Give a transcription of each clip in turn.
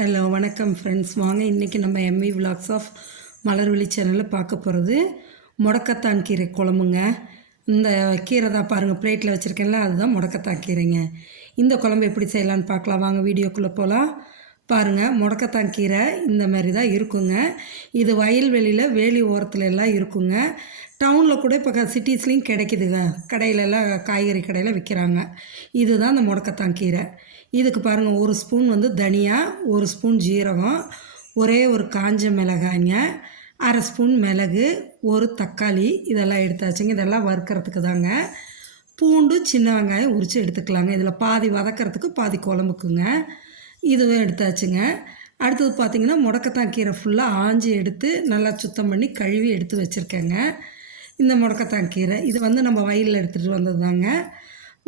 Hello வணக்கம் friends வாங்க இன்றைக்கி நம்ம எம்வி விலாக்ஸ் ஆஃப் மலர்வெளி சேனலில் பார்க்க போகிறது முடக்கத்தான் கீரை குழம்புங்க. இந்த கீரை தான் பாருங்கள் பிளேட்டில் வச்சுருக்கேன்ல அதுதான் முடக்கத்தான் கீரைங்க. இந்த குழம்பு எப்படி செய்யலான்னு பார்க்கலாம். வாங்க வீடியோக்குள்ளே போகலாம் பாருங்கள் முடக்கத்தான் கீரை இந்த மாதிரி தான் இருக்குங்க. இது வயல்வெளியில் வேலி ஓரத்துல எல்லாம் இருக்குங்க. டவுனில் கூட இப்போ சிட்டிஸ்லேயும் கிடைக்குதுங்க. கடையிலலாம் காய்கறி கடையில் விற்கிறாங்க இதுதான் இந்த முடக்கத்தான் கீரை இதுக்கு பாருங்கள் ஒரு ஸ்பூன் வந்து தனியா ஒரு ஸ்பூன் ஜீரகம் ஒரே ஒரு காஞ்ச மிளகாய்ங்க அரை ஸ்பூன் மிளகு ஒரு தக்காளி இதெல்லாம் எடுத்தாச்சுங்க. இதெல்லாம் வறுக்கிறதுக்கு தாங்க. பூண்டு சின்ன வெங்காயம் உரித்து எடுத்துக்கலாங்க. இதில் பாதி வதக்கிறதுக்கு பாதி குழம்புக்குங்க. இதுவும் எடுத்தாச்சுங்க. அடுத்தது பார்த்திங்கன்னா முடக்கத்தான் கீரை ஃபுல்லாக ஆஞ்சி எடுத்து நல்லா சுத்தம் பண்ணி கழுவி எடுத்து வச்சுருக்கேங்க. இந்த முடக்கத்தான் கீரை. இது வந்து நம்ம வயலில் எடுத்துகிட்டு வந்தது தாங்க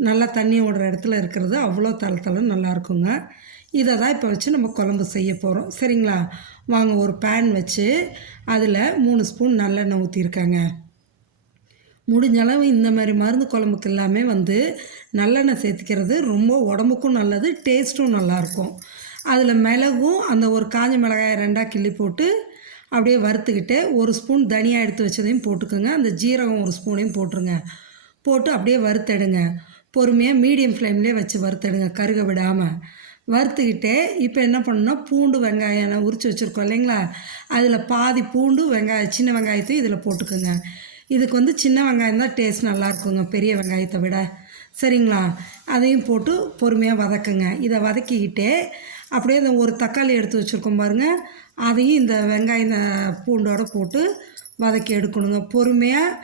நல்லா தண்ணி ஓடுற இடத்துல இருக்கிறது அவ்வளோ தளத்தளம் நல்லாயிருக்குங்க நல்லா இருக்குங்க. இதை தான் இப்போ வச்சு நம்ம குழம்பு செய்ய போகிறோம் சரிங்களா? வாங்க ஒரு பேன் வச்சு அதில் மூணு ஸ்பூன் நல்லெண்ணெய் ஊற்றிருக்காங்க முடிஞ்ச அளவு இந்த மாதிரி மருந்து குழம்புக்கு எல்லாமே வந்து நல்லெண்ணெய் சேர்த்துக்கிறது ரொம்ப உடம்புக்கும் நல்லது டேஸ்ட்டும் நல்லாயிருக்கும். அதில் மிளகும் அந்த ஒரு காஞ்ச மிளகாயை ரெண்டாக கிள்ளி போட்டு அப்படியே வறுத்துக்கிட்டு ஒரு ஸ்பூன் தனியா எடுத்து வச்சதையும் போட்டுக்கோங்க. அந்த ஜீரகம் ஒரு ஸ்பூனையும் போட்டுருங்க. போட்டு அப்படியே வறுத்தெடுங்க. பொறுமையாக மீடியம் ஃப்ளேம்லேயே வச்சு வறுத்தெடுங்க கருக விடாமல் வறுத்துக்கிட்டே இப்போ என்ன பண்ணணும்னா பூண்டு வெங்காயம் நான் உரித்து வச்சுருக்கோம் இல்லைங்களா? அதில் பாதி பூண்டு வெங்காயம் சின்ன வெங்காயத்தையும் இதில் போட்டுக்கோங்க. இதுக்கு வந்து சின்ன வெங்காயம் தான் டேஸ்ட் நல்லா இருக்குங்க பெரிய வெங்காயத்தை விட. சரிங்களா? அதையும் போட்டு பொறுமையாக வதக்குங்க. இதை வதக்கிக்கிட்டே அப்படியே இந்த ஒரு தக்காளி எடுத்து வச்சுருக்கோம் பாருங்கள் அதையும் இந்த வெங்காயம் பூண்டோட போட்டு வதக்கி எடுக்கணுங்க. பொறுமையாக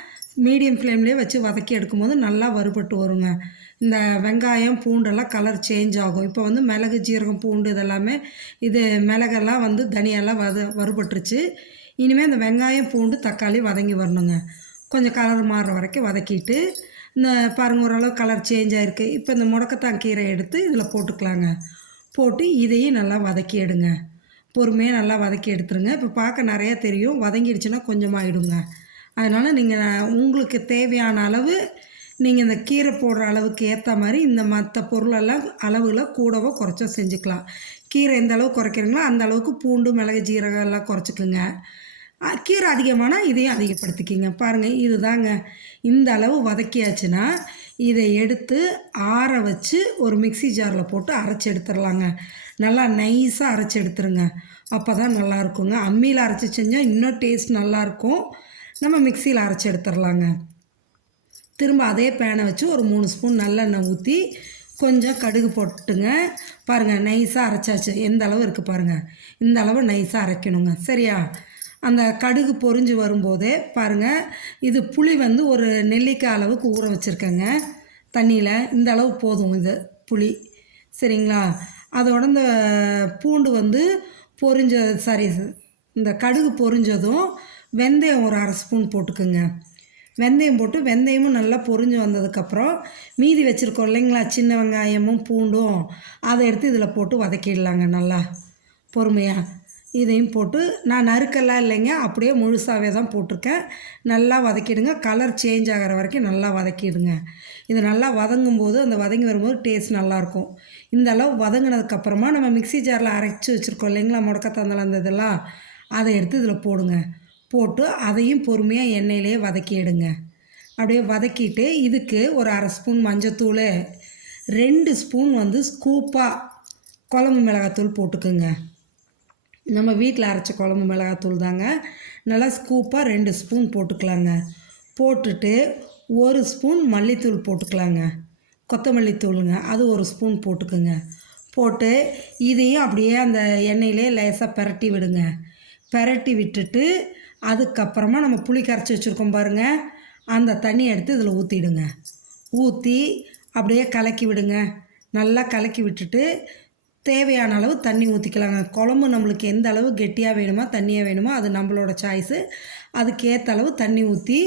மீடியம் ஃப்ளேம்லேயே வச்சு வதக்கி எடுக்கும்போது நல்லா வறுபட்டு வருங்க. இந்த வெங்காயம் பூண்டெல்லாம் கலர் சேஞ்ச் ஆகும். இப்போ வந்து மிளகு ஜீரகம் பூண்டு இதெல்லாமே இது மிளகெல்லாம் வந்து தனியெல்லாம் வத வறுபட்டுருச்சு. இனிமேல் இந்த வெங்காயம் பூண்டு தக்காளி வதங்கி வரணுங்க. கொஞ்சம் கலர் மாறுற வரைக்கும் வதக்கிட்டு இந்த பாருங்க ஓரளவு கலர் சேஞ்ச் ஆகிருக்கு இப்போ இந்த முடக்கத்தான் கீரை எடுத்து இதில் போட்டுக்கலாங்க. போட்டு இதையும் நல்லா வதக்கி எடுங்க. பொறுமையாக நல்லா வதக்கி எடுத்துருங்க. இப்போ பார்க்க நிறையா தெரியும். வதங்கிடுச்சுன்னா கொஞ்சமாகிடுங்க அதனால் நீங்கள் உங்களுக்கு தேவையான அளவு நீங்கள் இந்த கீரை போடுற அளவுக்கு ஏற்ற மாதிரி இந்த மற்ற பொருளெல்லாம் அளவுகளை கூடவோ குறைச்சோ செஞ்சுக்கலாம். கீரை எந்த அளவு குறைக்கிறீங்களோ அந்த அளவுக்கு பூண்டு மிளகு ஜீரகம் எல்லாம் குறைச்சிக்கோங்க. கீரை அதிகமானால் இதையும் அதிகப்படுத்திக்கிங்க. பாருங்கள் இதுதாங்க. இந்த அளவு வதக்கியாச்சுன்னா இதை எடுத்து ஆற வச்சு ஒரு மிக்ஸி ஜாரில் போட்டு அரைச்சி எடுத்துடலாங்க நல்லா நைஸாக அரைச்சி எடுத்துருங்க. அப்போ தான் நல்லாயிருக்குங்க அம்மியில் அரைச்சி செஞ்சால் இன்னும் டேஸ்ட் நல்லாயிருக்கும் நம்ம மிக்சியில் அரைச்சி எடுத்துடலாங்க திரும்ப அதே பேனை வச்சு ஒரு மூணு ஸ்பூன் நல்லெண்ணெய் ஊற்றி கொஞ்சம் கடுகு போட்டுங்க. பாருங்கள் நைஸாக அரைச்சாச்சு. எந்த அளவு இருக்குது பாருங்கள் இந்த அளவு நைஸாக அரைக்கணுங்க. சரியா? அந்த கடுகு பொரிஞ்சு வரும்போதே பாருங்கள் இது புளி வந்து ஒரு நெல்லிக்காய் அளவுக்கு ஊற வச்சுருக்கேங்க. தண்ணியில் இந்த அளவு போதும் இது புளி. சரிங்களா? அதோட இந்த பூண்டு வந்து பொரிஞ்ச சாரி இந்த கடுகு பொரிஞ்சதும் வெந்தயம் ஒரு அரை ஸ்பூன் போட்டுக்குங்க. வெந்தயம் போட்டு வெந்தயமும் நல்லா பொரிஞ்சு வந்ததுக்கப்புறம் மீதி வச்சுருக்கோம் இல்லைங்களா சின்ன வெங்காயமும் பூண்டும் அதை எடுத்து இதில் போட்டு வதக்கிடலாங்க நல்லா பொறுமையாக இதையும் போட்டு நான் நறுக்கெல்லாம் இல்லைங்க அப்படியே முழுசாகவே தான் போட்டிருக்கேன். நல்லா வதக்கிடுங்க. கலர் சேஞ்ச் ஆகிற வரைக்கும் நல்லா வதக்கிடுங்க. இது நல்லா வதங்கும் போது அந்த வதங்கி வரும்போது டேஸ்ட் நல்லாயிருக்கும். இந்த அளவு வதங்கினதுக்கப்புறமா நம்ம மிக்ஸி ஜாரில் அரைச்சி வச்சுருக்கோம் இல்லைங்களா முடக்கத்தாந்தல் அந்த இதெல்லாம். அதை எடுத்து இதில் போடுங்க. போட்டு அதையும் பொறுமையாக எண்ணெயிலேயே வதக்கிடுங்க அப்படியே வதக்கிட்டு இதுக்கு ஒரு அரை ஸ்பூன் மஞ்சத்தூள் ரெண்டு ஸ்பூன் வந்து ஸ்கூப்பாக குழம்பு மிளகாத்தூள் போட்டுக்குங்க. நம்ம வீட்டில் அரைச்ச குழம்பு மிளகாத்தூள் தாங்க. நல்லா ஸ்கூப்பாக ரெண்டு ஸ்பூன் போட்டுக்கலாங்க. போட்டுட்டு ஒரு ஸ்பூன் மல்லித்தூள் போட்டுக்கலாங்க. கொத்தமல்லி தூளுங்க அது ஒரு ஸ்பூன் போட்டுக்குங்க. போட்டு இதையும் அப்படியே அந்த எண்ணெயிலே லேசாக பிரட்டி விடுங்க. பிரட்டி விட்டுட்டு அதுக்கப்புறமா நம்ம புளி கரைச்சி வச்சுருக்கோம் பாருங்கள் அந்த தண்ணி எடுத்து இதில் ஊற்றிடுங்க ஊற்றி அப்படியே கலக்கி விடுங்க. நல்லா கலக்கி விட்டுட்டு தேவையான அளவு தண்ணி ஊற்றிக்கலாங்க குழம்பு நம்மளுக்கு எந்த அளவு கெட்டியாக வேணுமோ தண்ணியாக வேணுமோ அது நம்மளோட சாய்ஸு அதுக்கேற்ற அளவு தண்ணி ஊற்றி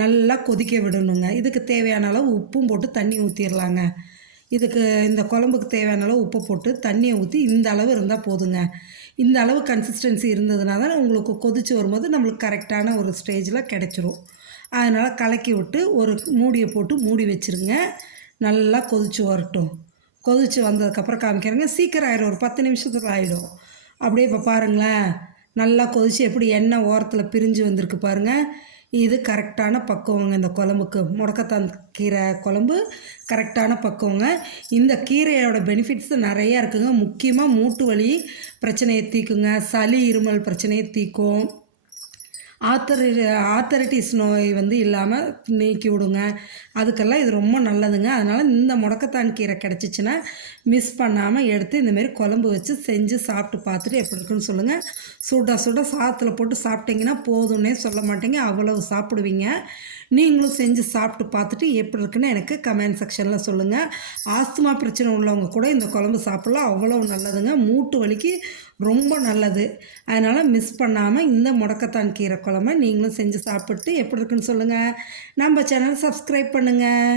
நல்லா கொதிக்க விடணுங்க. இதுக்கு தேவையான அளவு உப்பும் போட்டு தண்ணி ஊற்றிடலாங்க இதுக்கு இந்த குழம்புக்கு தேவையான அளவு உப்பு போட்டு தண்ணியை ஊற்றி இந்த அளவு இருந்தால் போதுங்க. இந்த அளவு கன்சிஸ்டன்சி இருந்ததுனா தான் உங்களுக்கு கொதிச்சு வரும்போது நம்மளுக்கு கரெக்டான ஒரு ஸ்டேஜில் கிடச்சிரும். அதனால் கலக்கி விட்டு ஒரு மூடியை போட்டு மூடி வச்சுருங்க. நல்லா கொதிச்சு வரட்டும். கொதிச்சு வந்ததுக்கப்புறம் காமிக்கிறேங்க. சீக்கிரம் ஆயிடும் ஒரு பத்து நிமிஷத்துக்கு ஆகிடும் அப்படியே இப்போ பாருங்களேன். நல்லா கொதிச்சு எப்படி எண்ணெய் ஓரத்தில் பிரிஞ்சு வந்திருக்கு பாருங்கள் இது கரெக்டான பக்குவங்க இந்த குழம்புக்கு. முடக்கத்தான் கீரை குழம்பு கரெக்டான பக்குவங்க. இந்த கீரையோட பெனிஃபிட்ஸ் நிறையா இருக்குங்க. முக்கியமாக மூட்டு வலி பிரச்சனையை தீக்குங்க. சளி இருமல் பிரச்சனையை தீக்கும். ஆத்தரி ஆத்தரிட்டிஸ் நோய் வந்து இல்லாமல் நீக்கி விடுங்க. அதுக்கெல்லாம் இது ரொம்ப நல்லதுங்க. அதனால் இந்த முடக்கத்தான் கீரை கிடச்சிச்சின்னா மிஸ் பண்ணாமல் எடுத்து இந்தமாரி குழம்பு வச்சு செஞ்சு சாப்பிட்டு பார்த்துட்டு எப்படி இருக்குன்னு சொல்லுங்கள் சுட சுட சாதத்தில் போட்டு சாப்பிட்டீங்கன்னா போதும்னே சொல்ல மாட்டீங்க. அவ்வளவு சாப்பிடுவீங்க. நீங்களும் செஞ்சு சாப்பிட்டு பார்த்துட்டு எப்படி இருக்குன்னு எனக்கு கமெண்ட் செக்ஷனில் சொல்லுங்கள் ஆஸ்துமா பிரச்சனை உள்ளவங்க கூட இந்த குழம்பு சாப்பிட்லாம். அவ்வளோ நல்லதுங்க. மூட்டு வலிக்கு ரொம்ப நல்லது. அதனால் மிஸ் பண்ணாமல் இந்த முடக்கத்தான் கீரை நீங்களும் செஞ்சு சாப்பிட்டு எப்படி இருக்குன்னு சொல்லுங்கள் நம்ம சேனல் சப்ஸ்கிரைப் பண்ணுங்கள்